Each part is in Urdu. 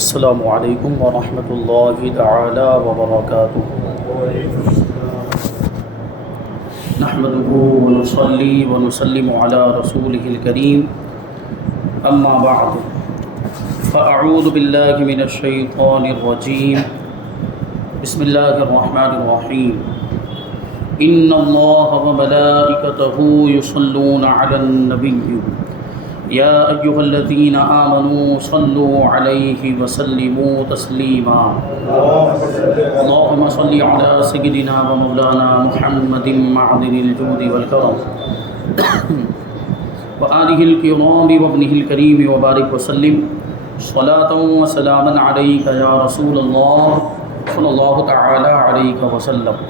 السلام علیکم ورحمۃ اللہ تعالی وبرکاتہ۔ نحمده ونصلي ونسلم على رسوله الكريم اما بعد فاعوذ باللہ من الشیطان الرجیم بسم اللہ الرحمن الرحیم ان اللہ وملائکته يصلون علی النبی یا ایہا الذین آمنوا صلوا علیہ وسلموا تسلیما اللہم صلی علی سیدنا و مولانا محمد معدن الجود والکرم وآلہ الکرام وابنہ الکریم وبارک وسلم صلاۃ و سلاما علیک یا رسول اللہ صلی اللہ تعالی علیہ وسلم۔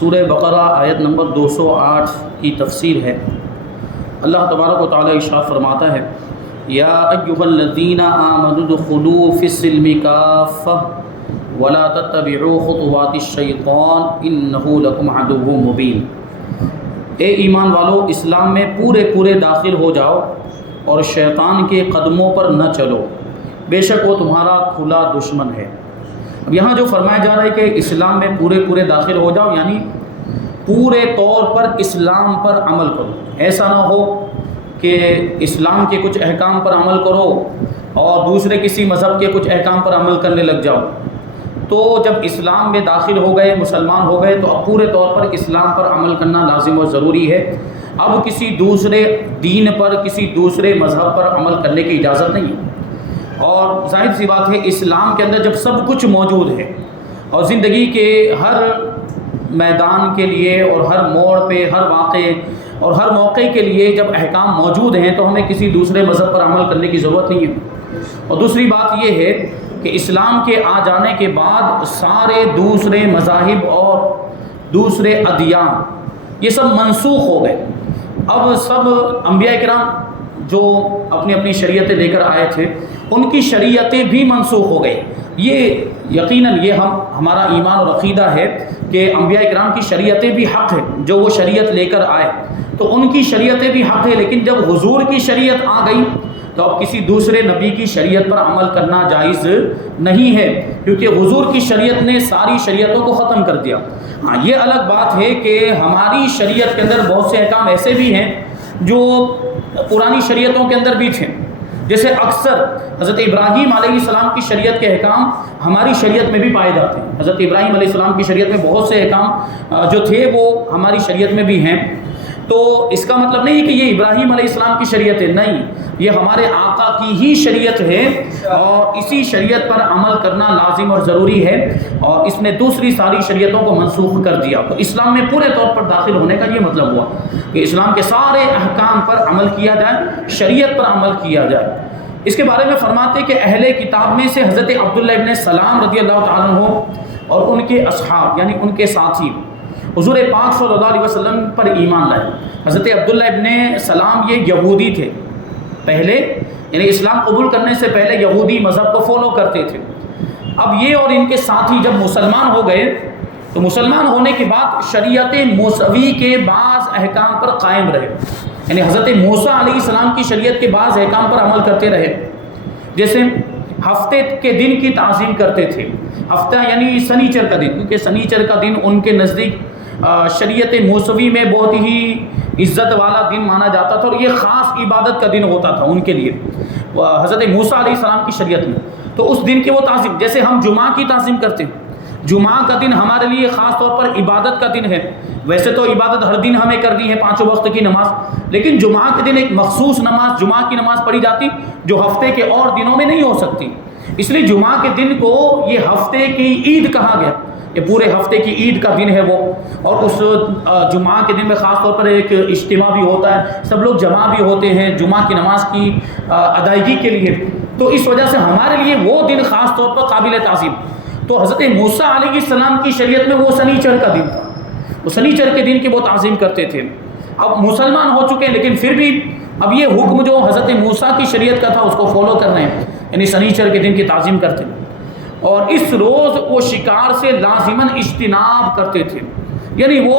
سورہ بقرہ آیت نمبر 208 کی تفسیر ہے۔ اللہ تبارک و تعالی ارشاد فرماتا ہے یا ایھا الذین آمنوا ادخلوا فی السلم کافۃ ولا تتبعوا خطوات الشیطان انہ لکم عدو مبین۔ اے ایمان والو، اسلام میں پورے داخل ہو جاؤ اور شیطان کے قدموں پر نہ چلو، بے شک وہ تمہارا کھلا دشمن ہے۔ اب یہاں جو فرمایا جا رہا ہے کہ اسلام میں پورے داخل ہو جاؤ، یعنی پورے طور پر اسلام پر عمل کرو۔ ایسا نہ ہو کہ اسلام کے کچھ احکام پر عمل کرو اور دوسرے کسی مذہب کے کچھ احکام پر عمل کرنے لگ جاؤ۔ تو جب اسلام میں داخل ہو گئے، مسلمان ہو گئے، تو اب پورے طور پر اسلام پر عمل کرنا لازم اور ضروری ہے۔ اب کسی دوسرے دین پر، کسی دوسرے مذہب پر عمل کرنے کی اجازت نہیں ہے۔ اور ظاہر سی بات ہے، اسلام کے اندر جب سب کچھ موجود ہے اور زندگی کے ہر میدان کے لیے اور ہر موڑ پہ، ہر واقعے اور ہر موقع کے لیے جب احکام موجود ہیں، تو ہمیں کسی دوسرے مذہب پر عمل کرنے کی ضرورت نہیں ہے۔ اور دوسری بات یہ ہے کہ اسلام کے آ جانے کے بعد سارے دوسرے مذاہب اور دوسرے ادیان یہ سب منسوخ ہو گئے۔ اب سب انبیاء کرام جو اپنی اپنی شریعتیں لے کر آئے تھے، ان کی شریعتیں بھی منسوخ ہو گئی۔ یہ یقیناً یہ ہمارا ایمان اور عقیدہ ہے کہ انبیاء کرام کی شریعتیں بھی حق ہے، جو وہ شریعت لے کر آئے تو ان کی شریعتیں بھی حق ہے۔ لیکن جب حضور کی شریعت آ گئی تو اب کسی دوسرے نبی کی شریعت پر عمل کرنا جائز نہیں ہے، کیونکہ حضور کی شریعت نے ساری شریعتوں کو ختم کر دیا۔ ہاں، یہ الگ بات ہے کہ ہماری شریعت کے اندر بہت سے احکام ایسے بھی ہیں جو پرانی شریعتوں کے اندر بھی تھے۔ جیسے اکثر حضرت ابراہیم علیہ السلام کی شریعت کے احکام ہماری شریعت میں بھی پائے جاتے ہیں۔ حضرت ابراہیم علیہ السلام کی شریعت میں بہت سے احکام جو تھے وہ ہماری شریعت میں بھی ہیں۔ تو اس کا مطلب نہیں کہ یہ ابراہیم علیہ السلام کی شریعت ہے، نہیں، یہ ہمارے آقا کی ہی شریعت ہے اور اسی شریعت پر عمل کرنا لازم اور ضروری ہے، اور اس نے دوسری ساری شریعتوں کو منسوخ کر دیا۔ تو اسلام میں پورے طور پر داخل ہونے کا یہ مطلب ہوا کہ اسلام کے سارے احکام پر عمل کیا جائے، شریعت پر عمل کیا جائے۔ اس کے بارے میں فرماتے کہ اہل کتاب میں سے حضرت عبداللہ ابن سلام رضی اللہ تعالیٰ عنہ اور ان کے اصحاب یعنی ان کے ساتھی حضور پاک صلی اللہ علیہ وسلم پر ایمان لائے۔ حضرت عبداللہ ابن سلام یہ یہودی تھے، پہلے یعنی اسلام قبول کرنے سے پہلے یہودی مذہب کو فالو کرتے تھے۔ اب یہ اور ان کے ساتھی جب مسلمان ہو گئے تو مسلمان ہونے کے بعد شریعت موسوی کے بعض احکام پر قائم رہے، یعنی حضرت موسیٰ علیہ السلام کی شریعت کے بعض احکام پر عمل کرتے رہے۔ جیسے ہفتے کے دن کی تعظیم کرتے تھے، ہفتہ یعنی سنیچر کا دن، کیونکہ سنیچر کا دن ان کے نزدیک شریعت موسوی میں بہت ہی عزت والا دن مانا جاتا تھا اور یہ خاص عبادت کا دن ہوتا تھا ان کے لیے حضرت موسیٰ علیہ السلام کی شریعت میں۔ تو اس دن کی وہ تعظیم، جیسے ہم جمعہ کی تعظیم کرتے ہیں، جمعہ کا دن ہمارے لیے خاص طور پر عبادت کا دن ہے۔ ویسے تو عبادت ہر دن ہمیں کرنی ہے، 5 وقت کی نماز، لیکن جمعہ کے دن ایک مخصوص نماز، جمعہ کی نماز پڑھی جاتی جو ہفتے کے اور دنوں میں نہیں ہو سکتی، اس لیے جمعہ کے دن کو یہ ہفتے کی عید کہا گیا، یہ پورے ہفتے کی عید کا دن ہے وہ۔ اور اس جمعہ کے دن میں خاص طور پر ایک اجتماع بھی ہوتا ہے، سب لوگ جمع بھی ہوتے ہیں جمعہ کی نماز کی ادائیگی کے لیے، تو اس وجہ سے ہمارے لیے وہ دن خاص طور پر قابل تعظیم۔ تو حضرت موسیٰ علیہ السلام کی شریعت میں وہ سنیچر کا دن تھا، وہ سنیچر کے دن کی وہ تعظیم کرتے تھے۔ اب مسلمان ہو چکے ہیں لیکن پھر بھی اب یہ حکم جو حضرت موسیٰ کی شریعت کا تھا اس کو فالو کر رہے ہیں، یعنی سنیچر کے دن کی تعظیم کرتے ہیں۔ اور اس روز وہ شکار سے لازماً اجتناب کرتے تھے، یعنی وہ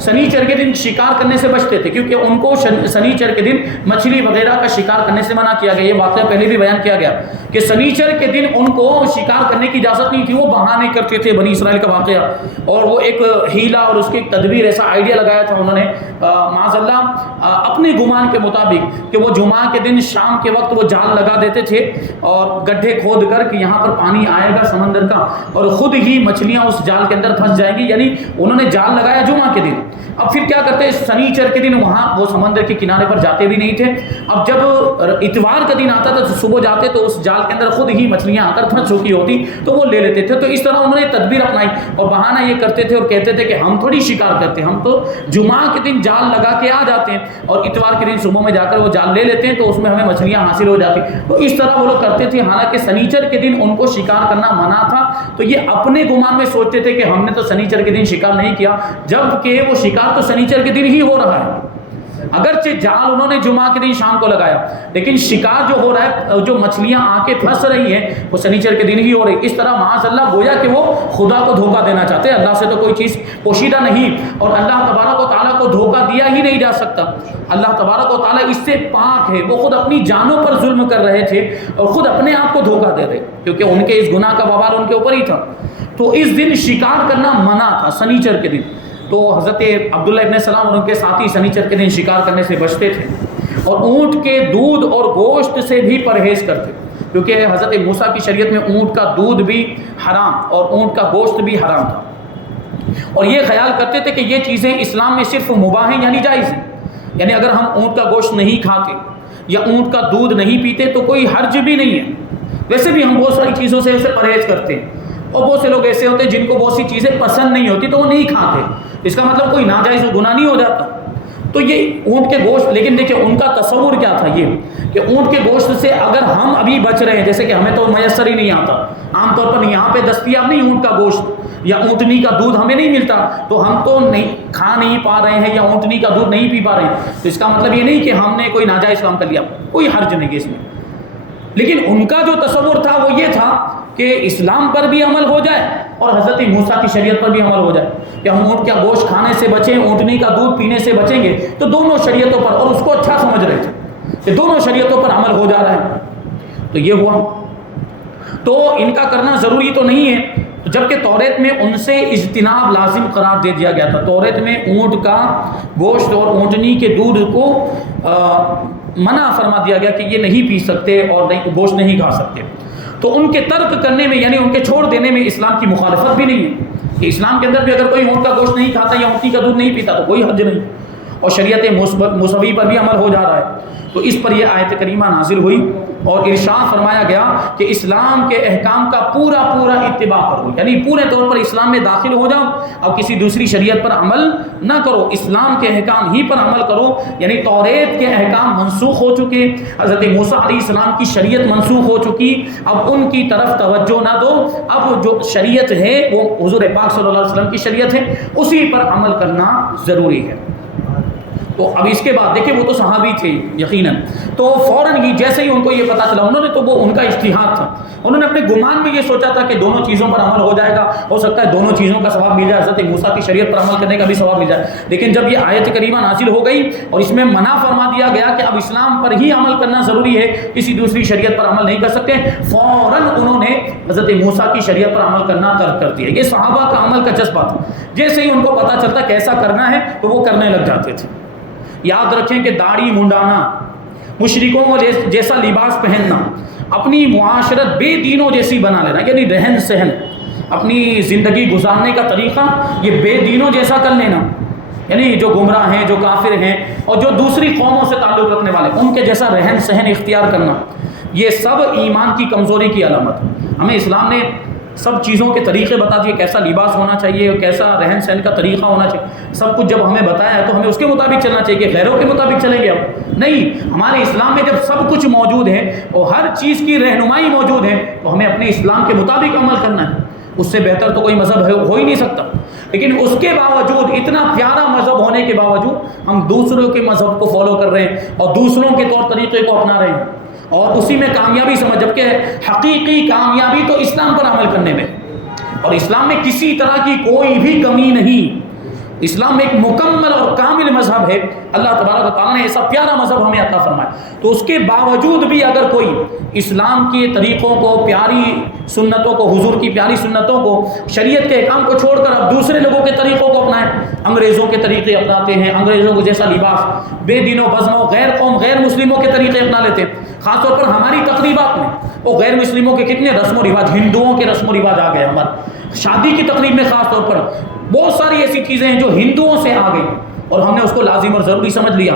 سنیچر کے دن شکار کرنے سے بچتے تھے، کیونکہ ان کو سنیچر کے دن مچھلی وغیرہ کا شکار کرنے سے منع کیا گیا۔ یہ واقعہ پہلے بھی بیان کیا گیا کہ کہ سنیچر کے دن ان کو شکار کرنے کی اجازت نہیں تھی، وہ بہانے کرتے تھے، بنی اسرائیل کا واقعہ، اور وہ ایک ہیلا اور اس کی ایک تدبیر، ایسا آئیڈیا لگایا تھا انہوں نے معاذ اللہ اپنے گمان کے مطابق کہ وہ جمعہ کے دن شام کے وقت وہ جال لگا دیتے تھے اور گڈھے کھود کر کہ یہاں پر پانی آئے گا سمندر کا اور خود ہی مچھلیاں اس جال کے اندر پھنس جائیں گی، یعنی انہوں نے جال لگایا جمعہ کے دن۔ اب پھر کیا کرتے، سنیچر کے دن وہاں وہ سمندر کے کنارے پر جاتے بھی نہیں تھے، اب جب اتوار کا دن آتا تھا تو صبح جاتے تو اس جال کے اندر خود ہی مچھلیاں آ کر پھنس چکی ہوتی تو وہ لے لیتے تھے۔ تو اس طرح انہوں نے تدبیر اپنائی اور بہانہ یہ کرتے تھے اور کہتے تھے کہ ہم تھوڑی شکار کرتے ہیں، ہم تو جمعہ کے دن جال لگا کے آ جاتے ہیں اور اتوار کے دن صبح میں جا کر وہ جال لے لیتے ہیں تو اس میں ہمیں مچھلیاں حاصل ہو جاتی۔ تو اس طرح وہ لوگ کرتے تھے، حالانکہ سنیچر کے دن ان کو شکار کرنا منع تھا، تو یہ اپنے گمان میں سوچتے تھے کہ ہم نے تو سنیچر کے دن شکار نہیں کیا، جبکہ وہ شکار تو سنیچر کے دن ہی ہو رہا ہے۔ اگرچہ جال انہوں نے جمعہ کے دن شام کو لگایا، لیکن شکار جو ہو رہا ہے، جو مچھلیاں آ کے پھنس رہی ہیں وہ سنیچر کے دن ہی ہو رہی۔ اس طرح معاذ اللہ گویا کہ وہ خدا کو دھوکہ دینا چاہتے ہیں، اللہ سے تو کوئی چیز پوشیدہ نہیں اور اللہ تبارک و تعالیٰ کو دھوکہ دیا ہی نہیں جا سکتا۔ اللہ تبارک و تعالیٰ اس سے پاک ہے، وہ خود اپنی جانوں پر ظلم کر رہے تھے اور خود اپنے آپ کو دھوکہ دے رہے، کیونکہ ان کے اس گناہ کا وبال ان کے اوپر ہی تھا۔ تو اس دن شکار کرنا منع تھا سنیچر کے دن، تو حضرت عبداللہ ابن سلام اور ان کے ساتھی سنیچر کے دن شکار کرنے سے بچتے تھے اور اونٹ کے دودھ اور گوشت سے بھی پرہیز کرتے، کیونکہ حضرت موسیٰ کی شریعت میں اونٹ کا دودھ بھی حرام اور اونٹ کا گوشت بھی حرام تھا، اور یہ خیال کرتے تھے کہ یہ چیزیں اسلام میں صرف مباح ہیں یعنی جائز ہیں، یعنی اگر ہم اونٹ کا گوشت نہیں کھاتے یا اونٹ کا دودھ نہیں پیتے تو کوئی حرج بھی نہیں ہے۔ ویسے بھی ہم بہت ساری چیزوں سے پرہیز کرتے ہیں، اور بہت سے لوگ ایسے ہوتے ہیں جن کو بہت سی چیزیں پسند نہیں ہوتی تو وہ نہیں کھاتے، اس کا مطلب کوئی ناجائز گناہ نہیں ہو جاتا۔ تو یہ اونٹ کے گوشت، لیکن دیکھیں ان کا تصور کیا تھا، یہ کہ اونٹ کے گوشت سے اگر ہم ابھی بچ رہے ہیں، جیسے کہ ہمیں تو میسر ہی نہیں آتا، عام طور پر یہاں پہ دستیاب نہیں اونٹ کا گوشت یا اونٹنی کا دودھ ہمیں نہیں ملتا، تو ہم تو کھا نہیں پا رہے ہیں یا اونٹنی کا دودھ نہیں پی پا رہے ہیں، تو اس کا مطلب یہ نہیں کہ ہم نے کوئی ناجائز کام کر لیا، کوئی حرج نہیں ہے اس میں۔ لیکن ان کا جو تصور تھا وہ یہ تھا کہ اسلام پر بھی عمل ہو جائے اور حضرت موسیٰ کی شریعت پر بھی عمل ہو جائے، کہ ہم اونٹ کا گوشت کھانے سے بچیں، اونٹنی کا دودھ پینے سے بچیں گے، تو دونوں شریعتوں پر، اور اس کو اچھا سمجھ رہے تھے کہ دونوں شریعتوں پر عمل ہو جا رہا ہے، تو یہ ہوا۔ تو ان کا کرنا ضروری تو نہیں ہے، جبکہ توریت میں ان سے اجتناب لازم قرار دے دیا گیا تھا۔ توریت میں اونٹ کا گوشت اور اونٹنی کے دودھ کو منع فرما دیا گیا کہ یہ نہیں پی سکتے اور گوشت نہیں کھا سکتے۔ تو ان کے ترک کرنے میں یعنی ان کے چھوڑ دینے میں اسلام کی مخالفت بھی نہیں ہے، کہ اسلام کے اندر بھی اگر کوئی اونٹ کا گوشت نہیں کھاتا یا اونٹنی کا دودھ نہیں پیتا تو کوئی حرج نہیں، اور شریعت موسوی پر بھی عمل ہو جا رہا ہے۔ تو اس پر یہ آیت کریمہ نازل ہوئی اور ارشاد فرمایا گیا کہ اسلام کے احکام کا پورا اتباع کرو، یعنی پورے طور پر اسلام میں داخل ہو جاؤ، اب کسی دوسری شریعت پر عمل نہ کرو، اسلام کے احکام ہی پر عمل کرو۔ یعنی توریت کے احکام منسوخ ہو چکے، حضرت موسیٰ علیہ السلام کی شریعت منسوخ ہو چکی، اب ان کی طرف توجہ نہ دو، اب جو شریعت ہے وہ حضور پاک صلی اللہ علیہ وسلم کی شریعت ہے، اسی پر عمل کرنا ضروری ہے۔ تو اب اس کے بعد دیکھیں وہ تو صحابی تھے یقیناً، تو فوراً ہی جیسے ہی ان کو یہ پتا چلا، انہوں نے تو وہ ان کا اجتہاد تھا، انہوں نے اپنے گمان میں یہ سوچا تھا کہ دونوں چیزوں پر عمل ہو جائے گا، ہو سکتا ہے دونوں چیزوں کا ثواب مل جائے، حضرت موسیٰ کی شریعت پر عمل کرنے کا بھی ثواب مل جائے۔ لیکن جب یہ آیت کریمہ نازل ہو گئی اور اس میں منع فرما دیا گیا کہ اب اسلام پر ہی عمل کرنا ضروری ہے، کسی دوسری شریعت پر عمل نہیں کر سکتے، فوراً انہوں نے حضرت موسیٰ کی شریعت پر عمل کرنا ترک کر دیا۔ یہ صحابہ کا عمل کا جذبہ تھا، جیسے ہی ان کو پتا چلتا کیسا کرنا ہے تو وہ کرنے لگ جاتے تھے۔ یاد رکھیں کہ داڑھی منڈانا، مشرکوں کو جیسا لباس پہننا، اپنی معاشرت بے دینوں جیسی بنا لینا، یعنی رہن سہن، اپنی زندگی گزارنے کا طریقہ یہ بے دینوں جیسا کر لینا، یعنی جو گمراہ ہیں، جو کافر ہیں اور جو دوسری قوموں سے تعلق رکھنے والے ان کے جیسا رہن سہن اختیار کرنا، یہ سب ایمان کی کمزوری کی علامت ہے۔ ہمیں اسلام نے سب چیزوں کے طریقے بتا دیے، کیسا لباس ہونا چاہیے، کیسا رہن سہن کا طریقہ ہونا چاہیے، سب کچھ جب ہمیں بتایا ہے تو ہمیں اس کے مطابق چلنا چاہیے کہ غیروں کے مطابق چلیں گے اب نہیں۔ ہمارے اسلام میں جب سب کچھ موجود ہے اور ہر چیز کی رہنمائی موجود ہے تو ہمیں اپنے اسلام کے مطابق عمل کرنا ہے، اس سے بہتر تو کوئی مذہب ہو ہی نہیں سکتا۔ لیکن اس کے باوجود، اتنا پیارا مذہب ہونے کے باوجود ہم دوسروں کے مذہب کو فالو کر رہے ہیں اور دوسروں کے طور طریقے کو اپنا رہے ہیں اور اسی میں کامیابی سمجھ، جبکہ حقیقی کامیابی تو اسلام پر عمل کرنے میں، اور اسلام میں کسی طرح کی کوئی بھی کمی نہیں، اسلام ایک مکمل اور کامل مذہب ہے. اللہ تبارک و تعالیٰ نے ایسا پیارا مذہب ہمیں عطا فرمایا, تو اس کے باوجود بھی اگر کوئی اسلام کے طریقوں کو, پیاری سنتوں کو, حضور کی پیاری سنتوں کو, شریعت کے احکام کو چھوڑ کر اب دوسرے لوگوں کے طریقوں کو اپنائیں, انگریزوں کے طریقے اپناتے ہیں, انگریزوں کو جیسا لباس, بے دین و بزم و غیر قوم غیر مسلموں کے طریقے اپنا لیتے ہیں. خاص طور پر ہماری تقریبات میں وہ غیر مسلموں کے کتنے رسم و رواج, ہندوؤں کے رسم و رواج آ گئے. ہمارے شادی کی تقریب میں خاص طور پر بہت ساری ایسی چیزیں ہیں جو ہندوؤں سے آ گئی اور ہم نے اس کو لازم اور ضروری سمجھ لیا.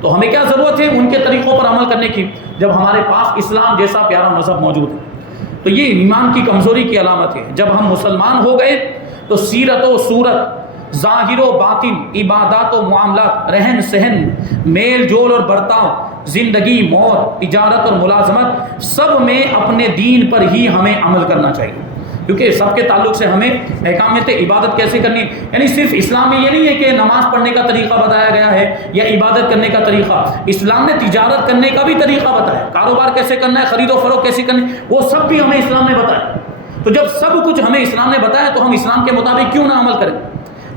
تو ہمیں کیا ضرورت ہے ان کے طریقوں پر عمل کرنے کی, جب ہمارے پاس اسلام جیسا پیارا مذہب موجود ہے. تو یہ ایمان کی کمزوری کی علامت ہے. جب ہم مسلمان ہو گئے تو سیرت و صورت, ظاہر و باطن, عبادات و معاملات, رہن سہن, میل جول اور برتاؤ, زندگی موت, تجارت اور ملازمت, سب میں اپنے دین پر ہی ہمیں عمل کرنا چاہیے, کیونکہ سب کے تعلق سے ہمیں احکام ملتے. عبادت کیسے کرنی, یعنی صرف اسلام میں یہ نہیں ہے کہ نماز پڑھنے کا طریقہ بتایا گیا ہے یا عبادت کرنے کا طریقہ. اسلام نے تجارت کرنے کا بھی طریقہ بتایا, کاروبار کیسے کرنا ہے, خرید و فروخت کیسے کرنی, وہ سب بھی ہمیں اسلام نے بتایا. تو جب سب کچھ ہمیں اسلام نے بتایا تو ہم اسلام کے مطابق کیوں نہ عمل کریں.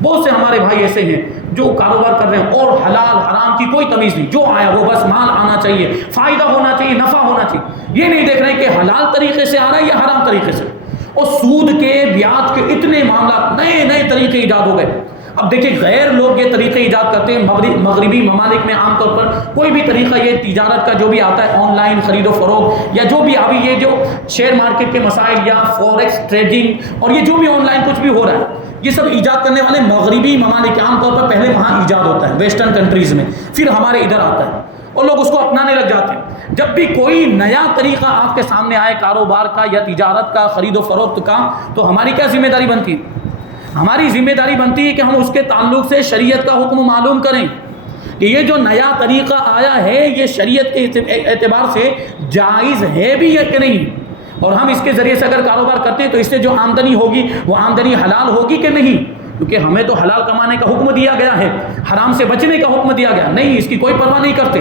بہت سے ہمارے بھائی ایسے ہیں جو کاروبار کر رہے ہیں اور حلال حرام کی کوئی تمیز نہیں, جو آیا وہ بس مال آنا چاہیے, فائدہ ہونا چاہیے, نفع ہونا چاہیے. یہ نہیں دیکھ رہے کہ حلال طریقے سے آ رہا ہے یا حرام طریقے سے. اور سود کے, بیعت کے اتنے معاملات, نئے نئے طریقے ایجاد ہو گئے. اب دیکھیں غیر لوگ یہ طریقے ایجاد کرتے ہیں. مغربی ممالک میں عام طور پر کوئی بھی طریقہ یہ تجارت کا جو بھی آتا ہے, آن لائن خرید و فروخت یا جو بھی ابھی یہ جو شیئر مارکیٹ کے مسائل یا فوریکس ٹریڈنگ اور یہ جو بھی آن لائن کچھ بھی ہو رہا ہے, یہ سب ایجاد کرنے والے مغربی ممالک عام طور پر پہلے وہاں ایجاد ہوتا ہے ویسٹرن کنٹریز میں, پھر ہمارے ادھر آتا ہے اور لوگ اس کو اپنانے لگ جاتے ہیں. جب بھی کوئی نیا طریقہ آپ کے سامنے آئے کاروبار کا یا تجارت کا, خرید و فروخت کا, تو ہماری کیا ذمہ داری بنتی ہے؟ ہماری ذمہ داری بنتی ہے کہ ہم اس کے تعلق سے شریعت کا حکم معلوم کریں کہ یہ جو نیا طریقہ آیا ہے یہ شریعت کے اعتبار سے جائز ہے بھی یا کہ نہیں, اور ہم اس کے ذریعے سے اگر کاروبار کرتے ہیں تو اس سے جو آمدنی ہوگی وہ آمدنی حلال ہوگی کہ نہیں. کیونکہ ہمیں تو حلال کمانے کا حکم دیا گیا ہے, حرام سے بچنے کا حکم دیا گیا نہیں, اس کی کوئی پرواہ نہیں کرتے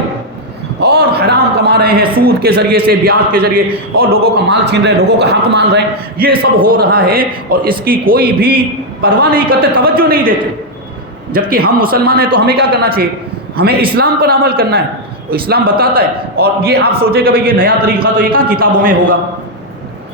اور حرام کما رہے ہیں سود کے ذریعے سے, بیاج کے ذریعے, اور لوگوں کا مال چھین رہے ہیں, لوگوں کا حق مان رہے ہیں. یہ سب ہو رہا ہے اور اس کی کوئی بھی پرواہ نہیں کرتے, توجہ نہیں دیتے. جبکہ ہم مسلمان ہیں تو ہمیں کیا کرنا چاہیے, ہمیں اسلام پر عمل کرنا ہے. تو اسلام بتاتا ہے. اور یہ آپ سوچیں کہ بھئی یہ نیا طریقہ تو یہ کہاں کتابوں میں ہوگا,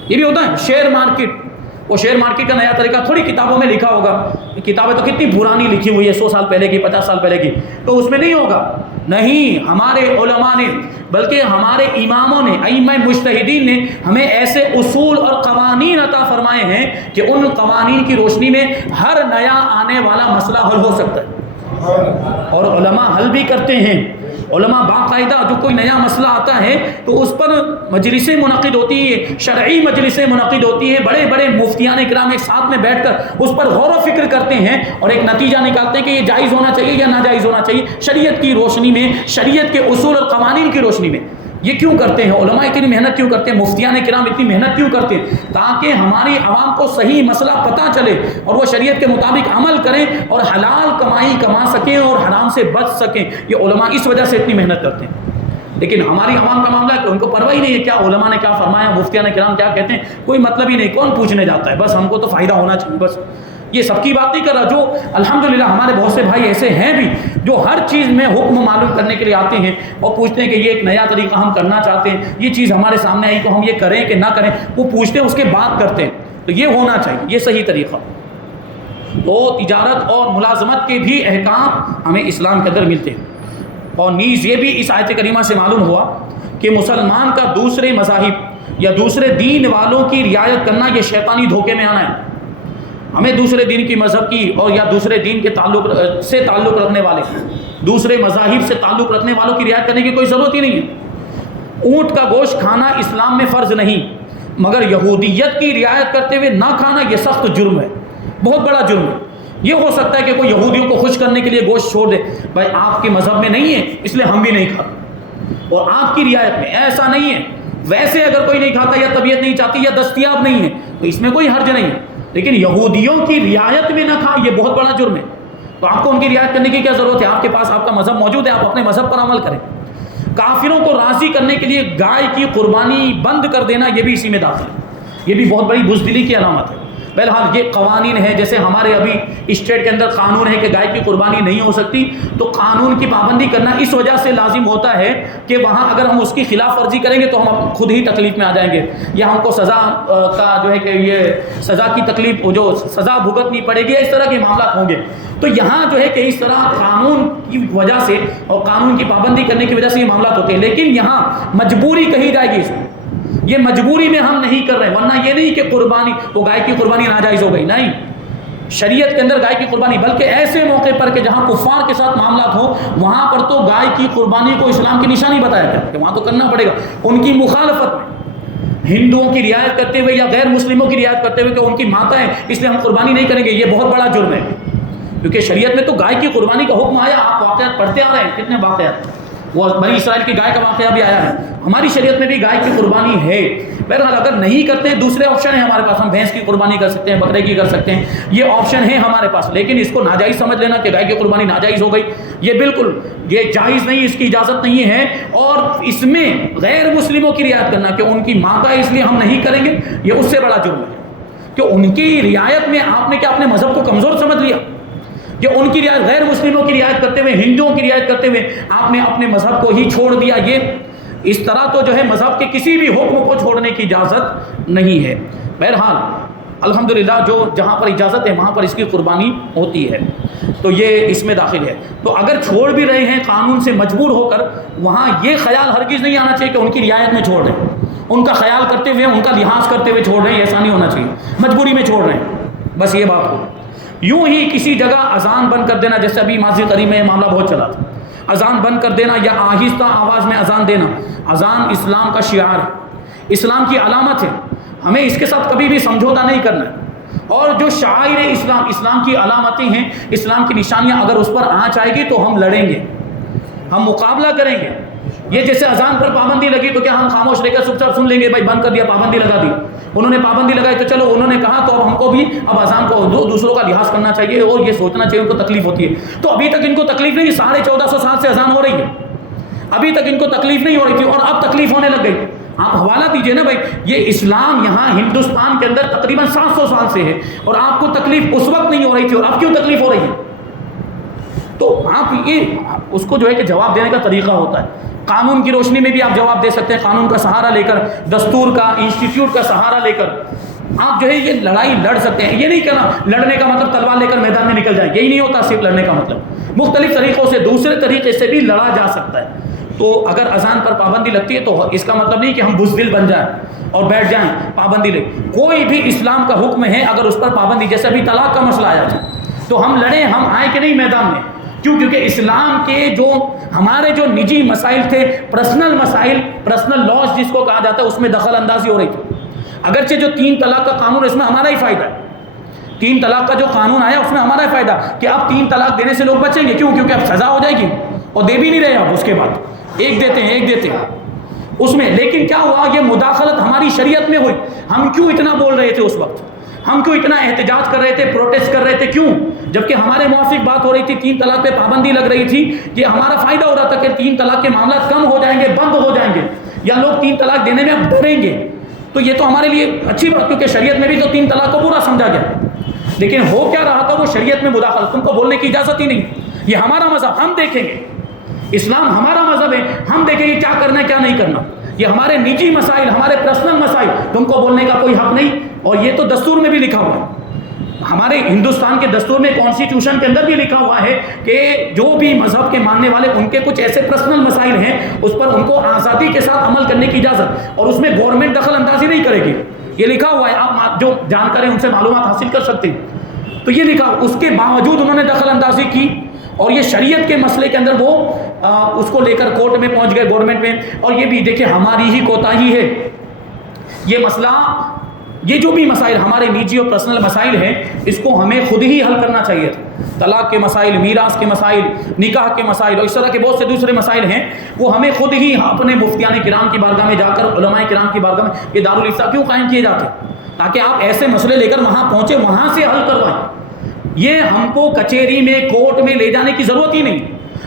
یہ بھی ہوتا ہے شیئر مارکیٹ. وہ شیئر مارکیٹ کا نیا طریقہ تھوڑی کتابوں میں لکھا ہوگا, کتابیں تو کتنی پرانی لکھی ہوئی ہے, 100 سال پہلے کی, 50 سال پہلے کی, تو اس میں نہیں ہوگا. نہیں, ہمارے علماء نے بلکہ ہمارے اماموں نے, ائمہ مجتہدین نے ہمیں ایسے اصول اور قوانین عطا فرمائے ہیں کہ ان قوانین کی روشنی میں ہر نیا آنے والا مسئلہ حل ہو سکتا ہے, اور علماء حل بھی کرتے ہیں. علماء باقاعدہ جو کوئی نیا مسئلہ آتا ہے تو اس پر مجلسیں منعقد ہوتی ہیں, شرعی مجلسیں منعقد ہوتی ہیں, بڑے بڑے مفتیان اکرام ایک ساتھ میں بیٹھ کر اس پر غور و فکر کرتے ہیں اور ایک نتیجہ نکالتے ہیں کہ یہ جائز ہونا چاہیے یا ناجائز ہونا چاہیے شریعت کی روشنی میں, شریعت کے اصول اور قوانین کی روشنی میں. یہ کیوں کرتے ہیں علماء, اتنی محنت کیوں کرتے ہیں, مفتیان کرام اتنی محنت کیوں کرتے ہیں؟ تاکہ ہماری عوام کو صحیح مسئلہ پتہ چلے اور وہ شریعت کے مطابق عمل کریں اور حلال کمائی کما سکیں اور حرام سے بچ سکیں. یہ علماء اس وجہ سے اتنی محنت کرتے ہیں. لیکن ہماری عوام کا معاملہ ہے کہ ان کو پرواہ ہی نہیں ہے کیا علماء نے کیا فرمایا, مفتیان کرام کیا کہتے ہیں, کوئی مطلب ہی نہیں, کون پوچھنے جاتا ہے, بس ہم کو تو فائدہ ہونا چاہیے بس. یہ سب کی بات نہیں کر رہا, جو الحمدللہ ہمارے بہت سے بھائی ایسے ہیں بھی جو ہر چیز میں حکم معلوم کرنے کے لیے آتے ہیں اور پوچھتے ہیں کہ یہ ایک نیا طریقہ ہم کرنا چاہتے ہیں, یہ چیز ہمارے سامنے آئی تو ہم یہ کریں کہ نہ کریں, وہ پوچھتے ہیں اس کے بعد کرتے ہیں. تو یہ ہونا چاہیے, یہ صحیح طریقہ. تو تجارت اور ملازمت کے بھی احکام ہمیں اسلام کے اندر ملتے ہیں. اور نیز یہ بھی اس آیت کریمہ سے معلوم ہوا کہ مسلمان کا دوسرے مذاہب یا دوسرے دین والوں کی رعایت کرنا یہ شیطانی دھوکے میں آنا ہے. ہمیں دوسرے دین کی مذہب کی اور یا دوسرے دین کے تعلق رکھنے والے, دوسرے مذاہب سے تعلق رکھنے والوں کی رعایت کرنے کی کوئی ضرورت ہی نہیں ہے. اونٹ کا گوشت کھانا اسلام میں فرض نہیں, مگر یہودیت کی رعایت کرتے ہوئے نہ کھانا یہ سخت جرم ہے, بہت بڑا جرم ہے. یہ ہو سکتا ہے کہ کوئی یہودیوں کو خوش کرنے کے لیے گوشت چھوڑ دے, بھائی آپ کے مذہب میں نہیں ہے اس لیے ہم بھی نہیں کھاتے, اور آپ کی رعایت میں ایسا نہیں ہے. ویسے اگر کوئی نہیں کھاتا یا طبیعت نہیں چاہتی یا دستیاب نہیں ہے تو اس میں کوئی حرج نہیں ہے, لیکن یہودیوں کی رعایت میں نہ کھا یہ بہت بڑا جرم ہے. تو آپ کو ان کی رعایت کرنے کی کیا ضرورت ہے, آپ کے پاس آپ کا مذہب موجود ہے, آپ اپنے مذہب پر عمل کریں. کافروں کو راضی کرنے کے لیے گائے کی قربانی بند کر دینا یہ بھی اسی میں داخل ہے, یہ بھی بہت بڑی بزدلی کی علامت ہے. بہرحال یہ قوانین ہیں، جیسے ہمارے ابھی اسٹیٹ کے اندر قانون ہے کہ گائے کی قربانی نہیں ہو سکتی، تو قانون کی پابندی کرنا اس وجہ سے لازم ہوتا ہے کہ وہاں اگر ہم اس کی خلاف ورزی کریں گے تو ہم خود ہی تکلیف میں آ جائیں گے، یا ہم کو سزا کا جو ہے کہ یہ سزا کی تکلیف، جو سزا بھگتنی پڑے گی، اس طرح کے معاملات ہوں گے۔ تو یہاں جو ہے کہ اس طرح قانون کی وجہ سے اور قانون کی پابندی کرنے کی وجہ سے یہ معاملات ہوتے ہیں، لیکن یہاں مجبوری کہی جائے گی اس کو، یہ مجبوری میں ہم نہیں کر رہے، ورنہ یہ نہیں کہ قربانی وہ گائے کی قربانی ناجائز ہو گئی، نہیں، شریعت کے اندر گائے کی قربانی، بلکہ ایسے موقع پر کہ جہاں کفار کے ساتھ معاملات ہو، وہاں پر تو گائے کی قربانی کو اسلام کی نشانی بتایا گیا کہ وہاں تو کرنا پڑے گا، ان کی مخالفت میں، ہندوؤں کی رعایت کرتے ہوئے یا غیر مسلموں کی رعایت کرتے ہوئے کہ ان کی ماتا ہے اس لیے ہم قربانی نہیں کریں گے، یہ بہت بڑا جرم ہے، کیونکہ شریعت میں تو گائے کی قربانی کا حکم آیا، آپ واقعات پڑھتے آ رہے ہیں، کتنے واقعات، وہ بنی اسرائیل کی گائے کا واقعہ بھی آیا ہے، ہماری شریعت میں بھی گائے کی قربانی ہے۔ بہرحال اگر نہیں کرتے ہیں، دوسرے آپشن ہیں ہمارے پاس، ہم بھینس کی قربانی کر سکتے ہیں، بکرے کی کر سکتے ہیں، یہ آپشن ہے ہمارے پاس، لیکن اس کو ناجائز سمجھ لینا کہ گائے کی قربانی ناجائز ہو گئی، یہ بالکل یہ جائز نہیں، اس کی اجازت نہیں ہے، اور اس میں غیر مسلموں کی رعایت کرنا کہ ان کی ماں کا اس لیے ہم نہیں کریں گے، یہ اس سے بڑا جرم ہے کہ ان کی رعایت میں آپ نے کیا اپنے مذہب کو کمزور سمجھ لیا، کہ ان کی رعایت، غیر مسلموں کی رعایت کرتے ہوئے، ہندوؤں کی رعایت کرتے ہوئے آپ نے اپنے مذہب کو ہی چھوڑ دیا، یہ اس طرح تو جو ہے مذہب کے کسی بھی حکم کو چھوڑنے کی اجازت نہیں ہے۔ بہرحال الحمدللہ جو جہاں پر اجازت ہے وہاں پر اس کی قربانی ہوتی ہے، تو یہ اس میں داخل ہے۔ تو اگر چھوڑ بھی رہے ہیں قانون سے مجبور ہو کر، وہاں یہ خیال ہرگز نہیں آنا چاہیے کہ ان کی رعایت میں چھوڑ رہے ہیں، ان کا خیال کرتے ہوئے، ان کا لحاظ کرتے ہوئے چھوڑ رہے ہیں، ایسا نہیں ہونا چاہیے، مجبوری میں چھوڑ رہے ہیں، بس یہ بات ہو۔ یوں ہی کسی جگہ اذان بند کر دینا، جیسے ابھی ماضی قریب میں معاملہ بہت چلا تھا، اذان بند کر دینا یا آہستہ آواز میں اذان دینا، اذان اسلام کا شعار ہے، اسلام کی علامت ہے، ہمیں اس کے ساتھ کبھی بھی سمجھوتا نہیں کرنا ہے، اور جو شعائر اسلام، اسلام کی علامتیں ہیں، اسلام کی نشانیاں، اگر اس پر آنچ آئے گی تو ہم لڑیں گے، ہم مقابلہ کریں گے۔ یہ جیسے اذان پر پابندی لگی تو کیا ہم خاموش رہ کر چپ چاپ سن لیں گے، بھائی بند کر دیا، پابندی لگا دی، انہوں نے پابندی لگائی تو چلو انہوں نے کہا تو اب ہم کو بھی اب اذان کو دوسروں کا لحاظ کرنا چاہیے اور یہ سوچنا چاہیے ان کو تکلیف ہوتی ہے۔ تو ابھی تک ان کو تکلیف نہیں، 1450 سال سے اذان ہو رہی ہے، ابھی تک ان کو تکلیف نہیں ہو رہی تھی اور اب تکلیف ہونے لگ گئی۔ آپ حوالہ دیجئے نا بھائی، یہ اسلام یہاں ہندوستان کے اندر تقریباً 700 سال سے ہے اور آپ کو تکلیف اس وقت نہیں ہو رہی تھی اور اب کیوں تکلیف ہو رہی ہے؟ تو آپ یہ اس کو جو ہے کہ جواب دینے کا طریقہ ہوتا ہے، قانون کی روشنی میں بھی آپ جواب دے سکتے ہیں، قانون کا سہارا لے کر، دستور کا، انسٹیٹیوٹ کا سہارا لے کر آپ جو ہے یہ لڑائی لڑ سکتے ہیں۔ یہ نہیں کہنا لڑنے کا مطلب تلوار لے کر میدان میں نکل جائیں، یہی نہیں ہوتا صرف لڑنے کا مطلب، مختلف طریقوں سے، دوسرے طریقے سے بھی لڑا جا سکتا ہے۔ تو اگر اذان پر پابندی لگتی ہے تو اس کا مطلب نہیں کہ ہم بزدل بن جائیں اور بیٹھ جائیں، پابندی لے، کوئی بھی اسلام کا حکم ہے اگر اس پر پابندی، جیسے ابھی طلاق کا مسئلہ آیا تھا تو ہم لڑیں، ہم آئے کہ نہیں میدان میں، کیوں؟ کیونکہ اسلام کے جو ہمارے جو نجی مسائل تھے، پرسنل مسائل، پرسنل لاز جس کو کہا جاتا ہے، اس میں دخل اندازی ہو رہی تھی۔ اگرچہ جو 3 طلاق کا قانون ہے اس میں ہمارا ہی فائدہ ہے، 3 طلاق کا جو قانون آیا اس میں ہمارا ہی فائدہ کہ اب 3 طلاق دینے سے لوگ بچیں گے، کیوں؟ کیونکہ اب سزا ہو جائے گی اور دے بھی نہیں رہے اب، اس کے بعد ایک دیتے ہیں اس میں۔ لیکن کیا ہوا، یہ مداخلت ہماری شریعت میں ہوئی، ہم کیوں اتنا بول رہے تھے اس وقت، ہم کیوں اتنا احتجاج کر رہے تھے، پروٹیسٹ کر رہے تھے، کیوں؟ جبکہ ہمارے موافق بات ہو رہی تھی، 3 طلاق پہ پابندی لگ رہی تھی، کہ ہمارا فائدہ ہو رہا تھا کہ 3 طلاق کے معاملات کم ہو جائیں گے، بند ہو جائیں گے، یا لوگ 3 طلاق دینے میں اب ڈریں گے، تو یہ تو ہمارے لیے اچھی بات، کیونکہ شریعت میں بھی تو 3 طلاق کو پورا سمجھا گیا۔ لیکن ہو کیا رہا تھا، وہ شریعت میں مداخلت، تم کو بولنے کی اجازت ہی نہیں، یہ ہمارا مذہب، ہم دیکھیں گے، اسلام ہمارا مذہب ہے، ہم دیکھیں گے کیا کرنا ہے کیا نہیں کرنا، یہ ہمارے نجی مسائل، ہمارے پرسنل مسائل، تم کو بولنے کا کوئی حق نہیں۔ اور یہ تو دستور میں بھی لکھا ہوا ہے، ہمارے ہندوستان کے دستور میں، کانسٹیٹیوشن کے اندر بھی لکھا ہوا ہے کہ جو بھی مذہب کے ماننے والے، ان کے کچھ ایسے پرسنل مسائل ہیں اس پر ان کو آزادی کے ساتھ عمل کرنے کی اجازت، اور اس میں گورنمنٹ دخل اندازی نہیں کرے گی، یہ لکھا ہوا ہے، آپ جو جانکار ہیں ان سے معلومات حاصل کر سکتے ہیں۔ تو یہ لکھا، اس کے باوجود انہوں نے دخل اندازی کی، اور یہ شریعت کے مسئلے کے اندر وہ اس کو لے کر کورٹ میں پہنچ گئے، گورنمنٹ میں۔ اور یہ بھی دیکھیں ہماری ہی کوتاہی ہے، یہ مسئلہ، یہ جو بھی مسائل ہمارے نجی اور پرسنل مسائل ہیں، اس کو ہمیں خود ہی حل کرنا چاہیے تھا۔ طلاق کے مسائل، میراث کے مسائل، نکاح کے مسائل اور اس طرح کے بہت سے دوسرے مسائل ہیں، وہ ہمیں خود ہی اپنے مفتیان کرام کی بارگاہ میں جا کر، علماء کرام کی بارگاہ میں، یہ دارالافتاء کیوں قائم کیے جاتے ہیں؟ تاکہ آپ ایسے مسئلے لے کر وہاں پہنچے، وہاں سے حل کروائیں۔ یہ ہم کو کچہری میں، کورٹ میں لے جانے کی ضرورت ہی نہیں،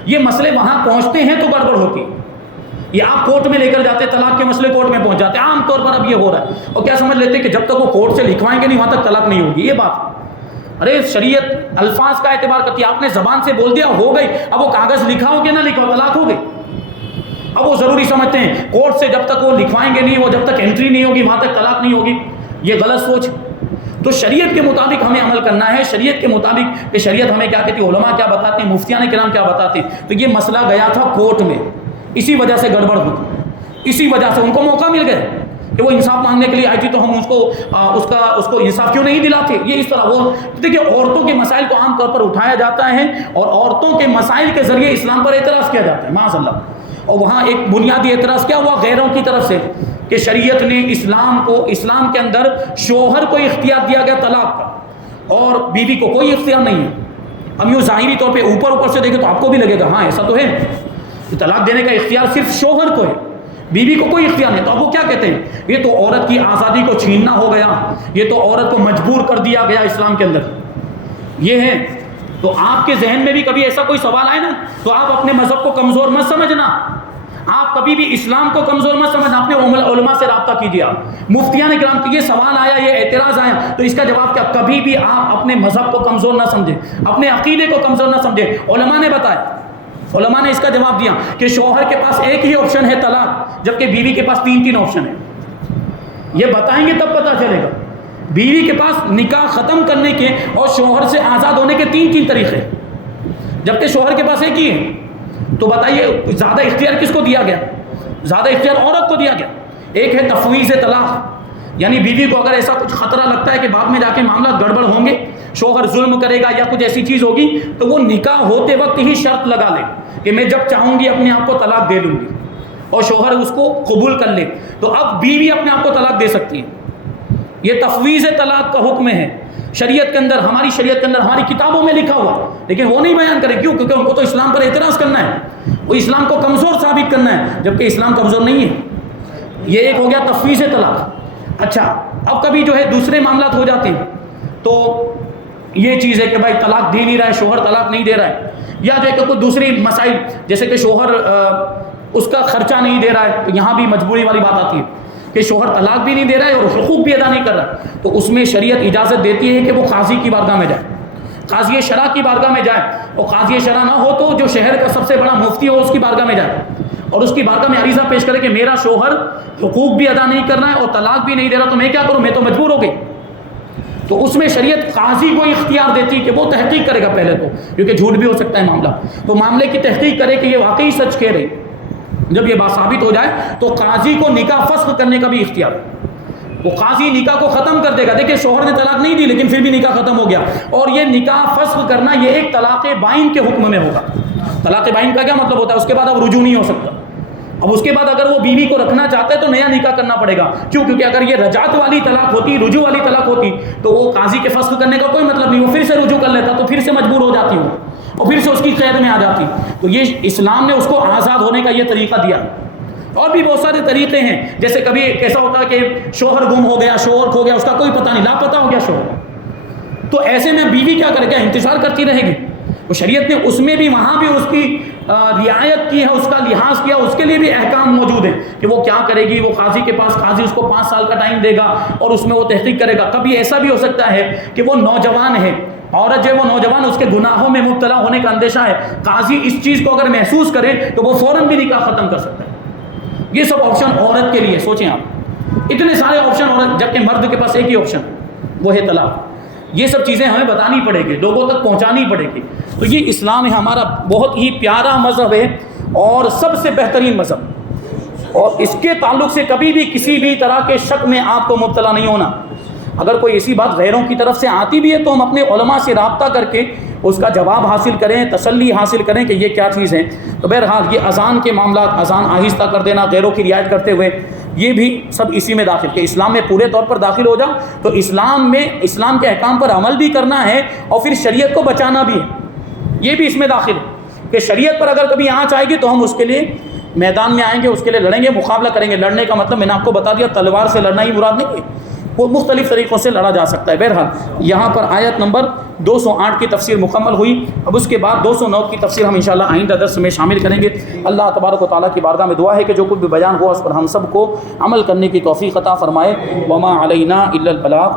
یہ مسئلے وہاں پہنچتے ہیں تو گڑبڑ ہوتی ہے، یہ آپ کورٹ میں لے کر جاتے, طلاق کے مسئلے کورٹ میں پہنچ جاتے, عام طور پر اب یہ ہو رہا ہے, اور کیا سمجھ لیتے کہ جب تک وہ کورٹ سے لکھوائیں گے نہیں وہاں تک طلاق نہیں ہوگی. یہ بات, ارے شریعت الفاظ کا اعتبار کرتی ہے, آپ نے زبان سے بول دیا ہو گئی, اب وہ کاغذ لکھا ہو کہ نہ لکھا ہو طلاق ہو گئی. اب وہ ضروری سمجھتے ہیں کورٹ سے جب تک وہ لکھوائیں گے نہیں, وہ جب تک انٹری نہیں ہوگی وہاں تک طلاق نہیں ہوگی. یہ غلط سوچ. تو شریعت کے مطابق ہمیں عمل کرنا ہے, شریعت کے مطابق کہ شریعت ہمیں کیا کہتی ہے, علماء کیا بتاتے ہیں, مفتیان کرام کیا بتاتے ہیں. تو یہ مسئلہ گیا تھا کورٹ میں, اسی وجہ سے گڑبڑ ہوئی, اسی وجہ سے ان کو موقع مل گیا کہ وہ انصاف مانگنے کے لیے آئی تھی, تو ہم اس کو انصاف کیوں نہیں دلاتے. یہ اس طرح وہ دیکھیے عورتوں کے مسائل کو عام طور پر اٹھایا جاتا ہے اور عورتوں کے مسائل کے ذریعے اسلام پر اعتراض کیا جاتا ہے معاذ اللہ. اور وہاں ایک بنیادی اعتراض کیا ہوا غیروں کی طرف سے کہ شریعت نے اسلام کے اندر شوہر کو اختیار دیا گیا طلاق کا اور بیوی کو کوئی اختیار نہیں ہے. اب یوں ظاہری طور پہ اوپر سے دیکھیں تو آپ کو بھی لگے گا ہاں ایسا تو ہے کہ طلاق دینے کا اختیار صرف شوہر کو ہے, بیوی کو کوئی اختیار نہیں. تو اب وہ کیا کہتے ہیں, یہ تو عورت کی آزادی کو چھیننا ہو گیا, یہ تو عورت کو مجبور کر دیا گیا اسلام کے اندر. یہ ہے. تو آپ کے ذہن میں بھی کبھی ایسا کوئی سوال آئے نا تو آپ اپنے مذہب کو کمزور مت سمجھنا, آپ کبھی بھی اسلام کو کمزور مت سمجھنا, اپنے علماء سے رابطہ کیجیے. آپ مفتیان کرام کی یہ سوال آیا, یہ اعتراض آیا, تو اس کا جواب کیا, کبھی بھی آپ اپنے مذہب کو کمزور نہ سمجھیں, اپنے عقیدے کو کمزور نہ سمجھیں. علماء نے بتایا, علماء نے اس کا جواب دیا کہ شوہر کے پاس ایک ہی آپشن ہے طلاق, جبکہ بیوی کے پاس 3 آپشن ہیں. یہ بتائیں گے تب پتہ چلے گا. بیوی کے پاس نکاح ختم کرنے کے اور شوہر سے آزاد ہونے کے 3 طریقے, جبکہ شوہر کے پاس ایک ہی ہے. تو بتائیے زیادہ اختیار کس کو دیا گیا, زیادہ اختیار عورت کو دیا گیا. ایک ہے تفویض طلاق, یعنی بیوی کو اگر ایسا کچھ خطرہ لگتا ہے کہ بعد میں جا کے معاملات گڑبڑ ہوں گے, شوہر ظلم کرے گا یا کچھ ایسی چیز ہوگی, تو وہ نکاح ہوتے وقت ہی شرط لگا لے کہ میں جب چاہوں گی اپنے آپ کو طلاق دے لوں گی, اور شوہر اس کو قبول کر لے. تو اب بیوی اپنے آپ کو طلاق دے سکتی ہے. یہ تفویض طلاق کا حکم ہے شریعت کے اندر, ہماری شریعت کے اندر, ہماری کتابوں میں لکھا ہوا, لیکن وہ نہیں بیان کرے. کیوں؟ کیونکہ ان کو تو اسلام پر اعتراض کرنا ہے, وہ اسلام کو کمزور ثابت کرنا ہے, جبکہ اسلام کمزور نہیں ہے. یہ ایک ہو گیا تفویض طلاق. اچھا, اب کبھی جو ہے دوسرے معاملات ہو جاتے ہیں تو یہ چیز ہے کہ بھائی طلاق دے نہیں رہا ہے, شوہر طلاق نہیں دے رہا ہے, یا جو ہے کہ کوئی دوسری مسائل جیسے کہ شوہر اس کا خرچہ نہیں دے رہا ہے, تو یہاں بھی مجبوری والی بات آتی ہے کہ شوہر طلاق بھی نہیں دے رہا ہے اور حقوق بھی ادا نہیں کر رہا ہے. تو اس میں شریعت اجازت دیتی ہے کہ وہ قاضی کی بارگاہ میں جائے, قاضی شرع کی بارگاہ میں جائے, اور قاضی شرع نہ ہو تو جو شہر کا سب سے بڑا مفتی ہو اس کی بارگاہ میں جائے, اور اس کی بارگاہ میں عریضہ پیش کرے کہ میرا شوہر حقوق بھی ادا نہیں کر رہا ہے اور طلاق بھی نہیں دے رہا, تو میں کیا کروں, میں تو مجبور ہو گئی. تو اس میں شریعت قاضی کو اختیار دیتی کہ وہ تحقیق کرے گا پہلے تو, کیونکہ جھوٹ بھی ہو سکتا ہے معاملہ, تو معاملے کی تحقیق کرے کہ یہ واقعی سچ کہہ رہی. جب یہ بات ثابت ہو جائے تو قاضی کو نکاح فسخ کرنے کا بھی اختیار ہے. وہ قاضی نکاح کو ختم کر دے گا. دیکھیں شوہر نے طلاق نہیں دی لیکن پھر بھی نکاح ختم ہو گیا, اور یہ نکاح فسخ کرنا یہ ایک طلاق بائن کے حکم میں ہوگا. طلاق بائن کا کیا مطلب ہوتا ہے, اس کے بعد اب رجوع نہیں ہو سکتا. اب اس کے بعد اگر وہ بیوی کو رکھنا چاہتا ہے تو نیا نکاح کرنا پڑے گا. کیوں؟ کیونکہ اگر یہ رجعت والی طلاق ہوتی, رجوع والی طلاق ہوتی, تو وہ قاضی کے فسخ کرنے کا کوئی مطلب نہیں, وہ پھر سے رجوع کر لیتا, تو پھر سے مجبور ہو جاتی ہو اور پھر سے اس کی قید میں آ جاتی. تو یہ اسلام نے اس کو آزاد ہونے کا یہ طریقہ دیا. اور بھی بہت سارے طریقے ہیں, جیسے کبھی ایسا ہوتا ہے کہ شوہر گم ہو گیا, شوہر کھو گیا, اس کا کوئی پتہ نہیں, لاپتہ ہو گیا شوہر, تو ایسے میں بیوی کیا کرے, کیا انتظار کرتی رہے گی؟ وہ شریعت نے اس میں بھی وہاں بھی اس کی رعایت کی ہے, اس کا لحاظ کیا, اس کے لیے بھی احکام موجود ہیں کہ وہ کیا کرے گی. وہ قاضی کے پاس, قاضی اس کو 5 سال کا ٹائم دے گا اور اس میں وہ تحقیق کرے گا. کبھی ایسا بھی ہو سکتا ہے کہ وہ نوجوان ہے, عورت جو ہے وہ نوجوان, اس کے گناہوں میں مبتلا ہونے کا اندیشہ ہے, قاضی اس چیز کو اگر محسوس کرے تو وہ فوراً بھی نکاح ختم کر سکتا ہے. یہ سب آپشن عورت کے لیے. سوچیں آپ, اتنے سارے آپشن عورت, جبکہ مرد کے پاس ایک ہی آپشن, وہ ہے طلاق. یہ سب چیزیں ہمیں بتانی پڑے گی, لوگوں تک پہنچانی پڑے گی. تو یہ اسلام ہے ہمارا, بہت ہی پیارا مذہب ہے اور سب سے بہترین مذہب, اور اس کے تعلق سے کبھی بھی کسی بھی طرح کے شک میں آپ کو مبتلا نہیں ہونا. اگر کوئی ایسی بات غیروں کی طرف سے آتی بھی ہے تو ہم اپنے علماء سے رابطہ کر کے اس کا جواب حاصل کریں, تسلی حاصل کریں کہ یہ کیا چیز ہے. تو بہرحال یہ اذان کے معاملات, اذان آہستہ کر دینا غیروں کی رعایت کرتے ہوئے, یہ بھی سب اسی میں داخل, کہ اسلام میں پورے طور پر داخل ہو جاؤ تو اسلام میں اسلام کے احکام پر عمل بھی کرنا ہے اور پھر شریعت کو بچانا بھی ہے. یہ بھی اس میں داخل ہے کہ شریعت پر اگر کبھی آنچ آئے گی تو ہم اس کے لیے میدان میں آئیں گے, اس کے لیے لڑیں گے, مقابلہ کریں گے. لڑنے کا مطلب میں نے آپ کو بتا دیا, تلوار سے لڑنا ہی مراد نہیں ہے. وہ مختلف طریقوں سے لڑا جا سکتا ہے۔ بہرحال یہاں پر آیت نمبر 208 کی تفسیر مکمل ہوئی۔ اب اس کے بعد 209 کی تفسیر ہم انشاءاللہ آئندہ درس میں شامل کریں گے۔ اللہ تبارک و تعالیٰ کی بارگاہ میں دعا ہے کہ جو کچھ بھی بیان ہوا اس پر ہم سب کو عمل کرنے کی توفیق عطا فرمائے۔ وما علینا الا البلاغ۔